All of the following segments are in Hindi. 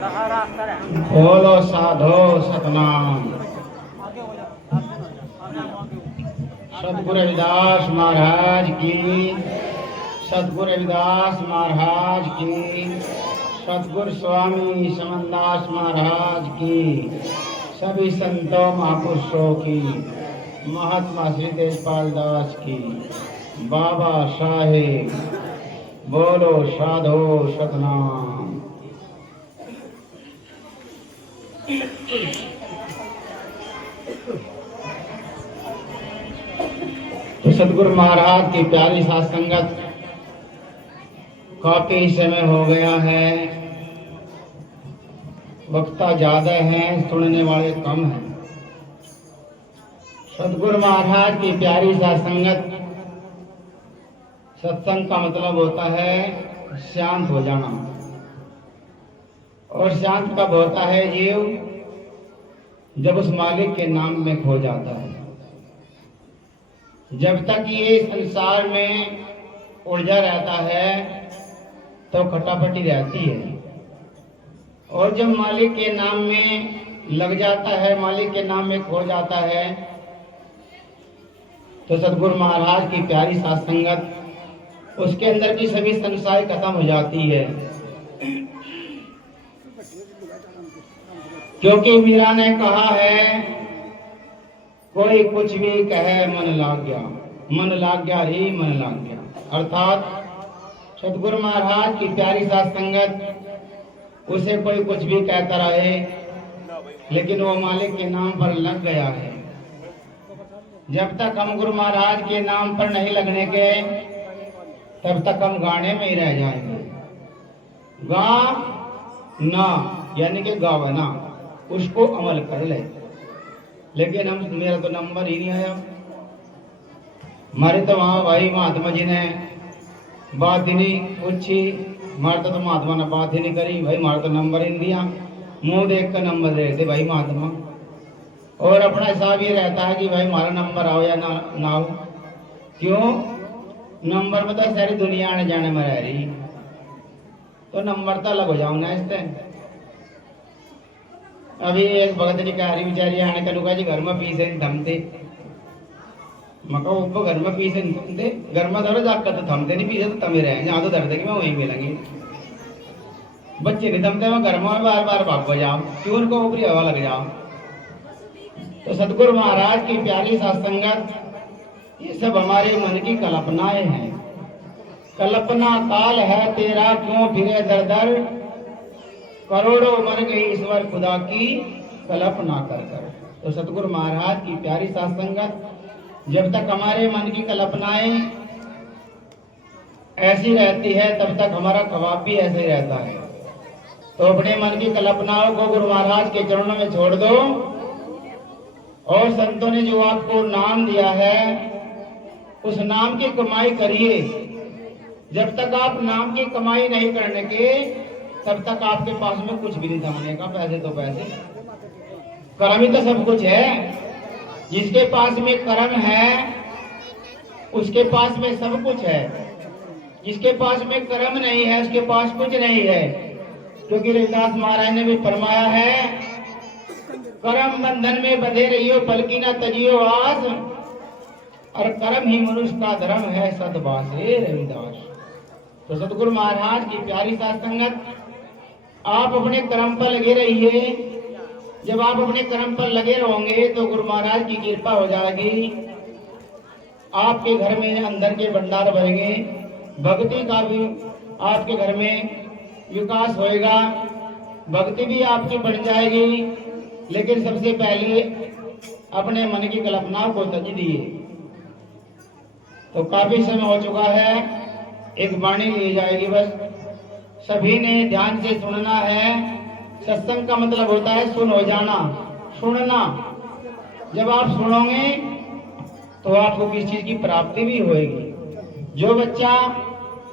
बोलो साधो सतनाम। सतगुरु रविदास महाराज की, सतगुरु रविदास महाराज की, सतगुरु स्वामी समनदास महाराज की, सभी संतों महापुरुषों की, महात्मा श्री तेजपाल दास की, बाबा साहेब। बोलो साधो सतनाम। तो सतगुरु महाराज की प्यारी साथ संगत, काफी समय हो गया है, वक्ता ज्यादा हैं, सुनने वाले कम हैं। सतगुरु महाराज की प्यारी साथ संगत, सत्संग का मतलब होता है शांत हो जाना। और शांत कब होता है जीव? जब उस मालिक के नाम में खो जाता है। जब तक ये संसार में उलझा रहता है तो खटापटी रहती है, और जब मालिक के नाम में लग जाता है, मालिक के नाम में खो जाता है, तो सतगुरु महाराज की प्यारी साथ संगत, उसके अंदर की सभी संशय खत्म हो जाती है। क्योंकि मीरा ने कहा है, कोई कुछ भी कहे मन लाग गया, मन लाग गया ही मन लाग गया। अर्थात सतगुरु महाराज की प्यारी साथ संगत, उसे कोई कुछ भी कहता रहे, लेकिन वो मालिक के नाम पर लग गया है। जब तक हम गुरु महाराज के नाम पर नहीं लगने के, तब तक हम गाने में ही रह जाएंगे। गा ना यानी कि गावना, उसको अमल कर ले। लेकिन हम, मेरा तो नंबर ही नहीं आया। हमारे तो वहां भाई महात्मा जी ने बात ही नहीं पूछी, हमारे तो महात्मा ने बात ही नहीं करी भाई, हमारा तो नंबर ही नहीं दिया। मुंह देख कर नंबर दे देते भाई महात्मा। और अपना हिसाब ये रहता है कि भाई हमारा नंबर आओ या ना हो। क्यों? नंबर में तो सारी दुनिया आने जाने में रह रही, तो नंबर तो अलग हो जाऊं ना इससे। अभी एक भगत जी कह रही बेचारी आने करूँगा जी घर में पीसे थमते, मका ऊपर घर में पीसे थमते, घर में धरो जाकर तो थमते नहीं, पीछे तो थमे रहे, यहाँ तो दर्द है कि मैं वहीं मिलेंगे। बच्चे नहीं थमते, मैं घर में बार बार भाग बजाओ, क्यों उनको ऊपरी हवा लग जाओ। तो सतगुरु महाराज की प्यारी साथ संगत, ये सब हमारे मन की कल्पनाएं हैं। कल्पना काल है तेरा क्यों फिरे दर दर, करोड़ों मर गई ईश्वर खुदा की कल्पना कर कर। तो सतगुरु महाराज की प्यारी साथ संगत, जब तक हमारे मन की कल्पनाएं ऐसी रहती है, तब तक हमारा ख्वाब भी ऐसे ही रहता है। तो अपने मन की कल्पनाओं को गुरु महाराज के चरणों में छोड़ दो, और संतों ने जो आपको नाम दिया है, उस नाम की कमाई करिए। जब तक आप नाम की कमाई नहीं करने के, तब तक आपके पास में कुछ भी नहीं थमने का। पैसे तो पैसे, कर्म ही तो सब कुछ है। जिसके पास में कर्म है, उसके पास में सब कुछ है। जिसके पास में कर्म नहीं है, उसके पास कुछ नहीं है। क्योंकि रविदास महाराज ने भी फरमाया है, कर्म बंधन में बंधे रहियो, पलकी ना तजियो आस, और कर्म ही मनुष्य का धर्म है सतबासे रविदास। तो सतगुरु महाराज की प्यारी साथ संगत, आप अपने कर्म पर लगे रहिए। जब आप अपने कर्म पर लगे रहोगे तो गुरु महाराज की कृपा हो जाएगी। आपके घर में अंदर के भंडार भरेंगे, भक्ति का भी आपके घर में विकास होएगा, भक्ति भी आपकी बढ़ जाएगी। लेकिन सबसे पहले अपने मन की कल्पनाओं को तज दिए। तो काफी समय हो चुका है, एक वाणी ली जाएगी, बस सभी ने ध्यान से सुनना है। सत्संग का मतलब होता है सुन हो जाना, सुनना। जब आप सुनोगे तो आपको किसी चीज की प्राप्ति भी होगी। जो बच्चा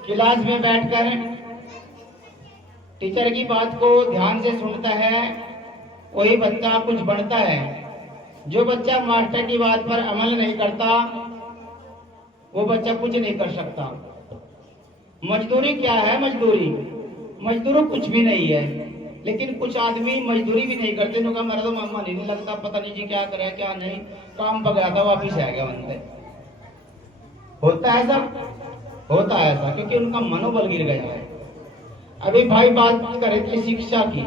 क्लास में बैठकर टीचर की बात को ध्यान से सुनता है, वही बच्चा कुछ बनता है। जो बच्चा मास्टर की बात पर अमल नहीं करता, वो बच्चा कुछ नहीं कर सकता। मजदूरी क्या है? मजदूरी कुछ भी नहीं है। लेकिन कुछ आदमी मजदूरी भी नहीं करते, उनका मेरा तो मन ही नहीं लगता, पता नहीं जी क्या करे क्या नहीं, काम पकड़ा था वापिस आ गया बंदे। होता है सब, होता है ऐसा, क्योंकि उनका मनोबल गिर गया है। अभी भाई बात करे थे शिक्षा की,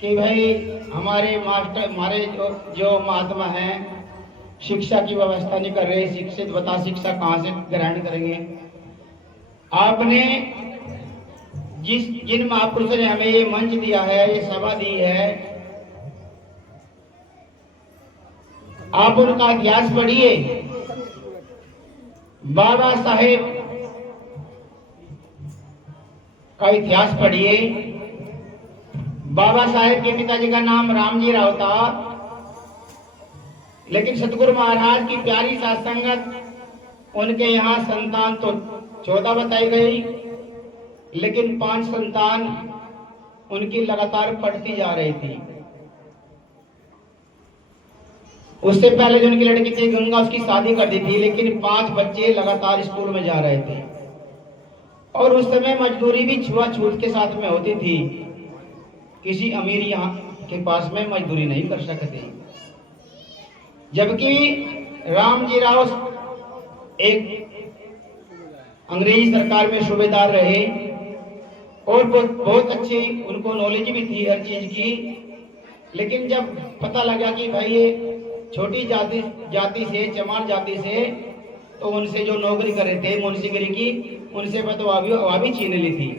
कि भाई हमारे मास्टर, हमारे जो महात्मा हैं शिक्षा की व्यवस्था नहीं कर रहे, शिक्षित बता शिक्षा कहां से ग्रहण करेंगे। आपने जिन महापुरुषों ने हमें ये मंच दिया है, ये सभा दी है, आप उनका इतिहास पढ़िए। बाबा साहेब का इतिहास पढ़िए। बाबा साहेब के पिताजी का नाम रामजी राव था, लेकिन सतगुरु महाराज की प्यारी सत्संगत, उनके यहाँ संतान तो 14 बताई गई, लेकिन 5 संतान उनकी लगातार पढ़ती जा रही थी। उससे पहले जो उनकी लड़की थी गंगा, उसकी शादी कर दी थी, लेकिन 5 बच्चे लगातार स्कूल में जा रहे थे। और उस समय मजदूरी भी छुआछूत के साथ में होती थी, किसी अमीर यहाँ के पास में मजदूरी नहीं कर सकते। जबकि रामजी राव एक अंग्रेजी सरकार में सूबेदार रहे और बहुत अच्छी उनको नॉलेज भी थी हर चीज की, लेकिन जब पता लगा कि भाई ये छोटी जाति से, चमार जाति से, तो उनसे जो नौकरी कर रहे थे मुंशीगिरी की, उनसे बतवा भी छीन ली थी।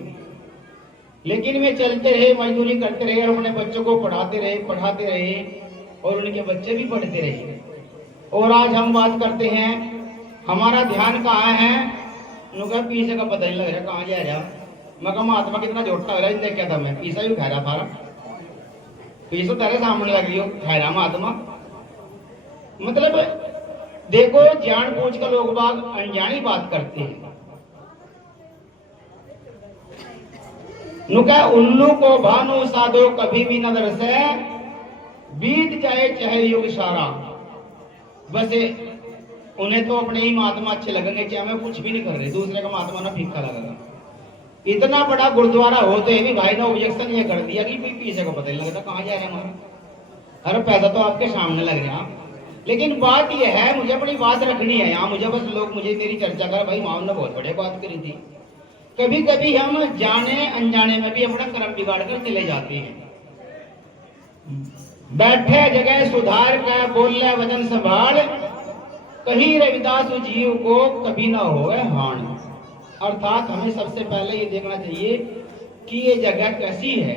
लेकिन वे चलते रहे, मजदूरी करते रहे और अपने बच्चों को पढ़ाते रहे और उनके बच्चे भी पढ़ते रहे। और आज हम बात करते हैं, हमारा ध्यान कहाँ है? उनका पीछे का पता नहीं लग रहा कहाँ जा रहा। मैं कहा महात्मा कितना जोड़ता हो रहा है, देख क्या था मैं पीछा भी खा रहा था, पीछे तेरे सामने लगी हो खा रहा महात्मा। मतलब देखो, जान बूझ कर लोग बाग अनजानी बात करते हैं। नुका उल्लू को भानु साधो कभी भी नजर से, बीत जाए चाहे युग सारा। बस उन्हें तो अपने ही महात्मा अच्छे लगेंगे, चाहे मैं कुछ भी नहीं कर रही, दूसरे का महात्मा ना फीका लगेगा। इतना बड़ा गुरुद्वारा होते भी भाई ने ऑब्जेक्शन ये कर दिया कि पीछे को पता नहीं लगता कहाँ जा रहे हैं हमारा। अरे पैसा तो आपके सामने लग रहा, लेकिन बात यह है, मुझे अपनी बात रखनी है यहाँ। मुझे बस लोग मुझे मेरी चर्चा कर, भाई माम ने बहुत बड़े बात करी थी। कभी कभी हम जाने अनजाने में भी अपना कर्म बिगाड़ कर चले जाते हैं। बैठे जगह सुधार का बोले वचन संभाल, कहीं रविदास जीव को कभी ना होए हान। अर्थात हमें सबसे पहले ये देखना चाहिए कि ये जगह कैसी है।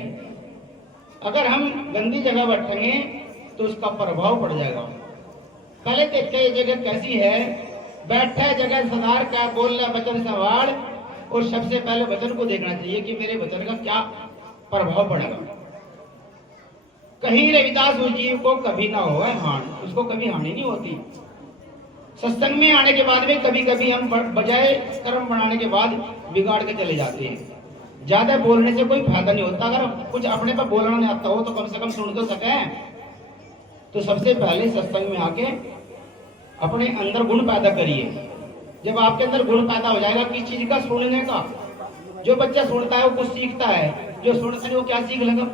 अगर हम गंदी जगह बैठेंगे तो उसका प्रभाव पड़ जाएगा। पहले देखते ये जगह कैसी है। बैठे जगह सुधार का बोले वचन संभाल, और सबसे पहले वचन को देखना चाहिए कि मेरे वचन का क्या प्रभाव पड़ेगा। कहीं रविदास जीव को कभी ना हो हानि, उसको कभी हानि नहीं होती। सत्संग में आने के बाद में कभी कभी हम बजाय कर्म बनाने के बाद बिगाड़ के चले जाते हैं। ज्यादा बोलने से कोई फायदा नहीं होता। अगर कुछ अपने पर बोलना नहीं आता हो तो कम से कम सुन तो सके। तो सबसे पहले सत्संग में आके अपने अंदर गुण पैदा करिए। जब आपके अंदर गुण पैदा हो जाएगा किस चीज का, सुनने का, जो बच्चा सुनता है वो कुछ सीखता है, जो सुनता है वो क्या सीख लेगा,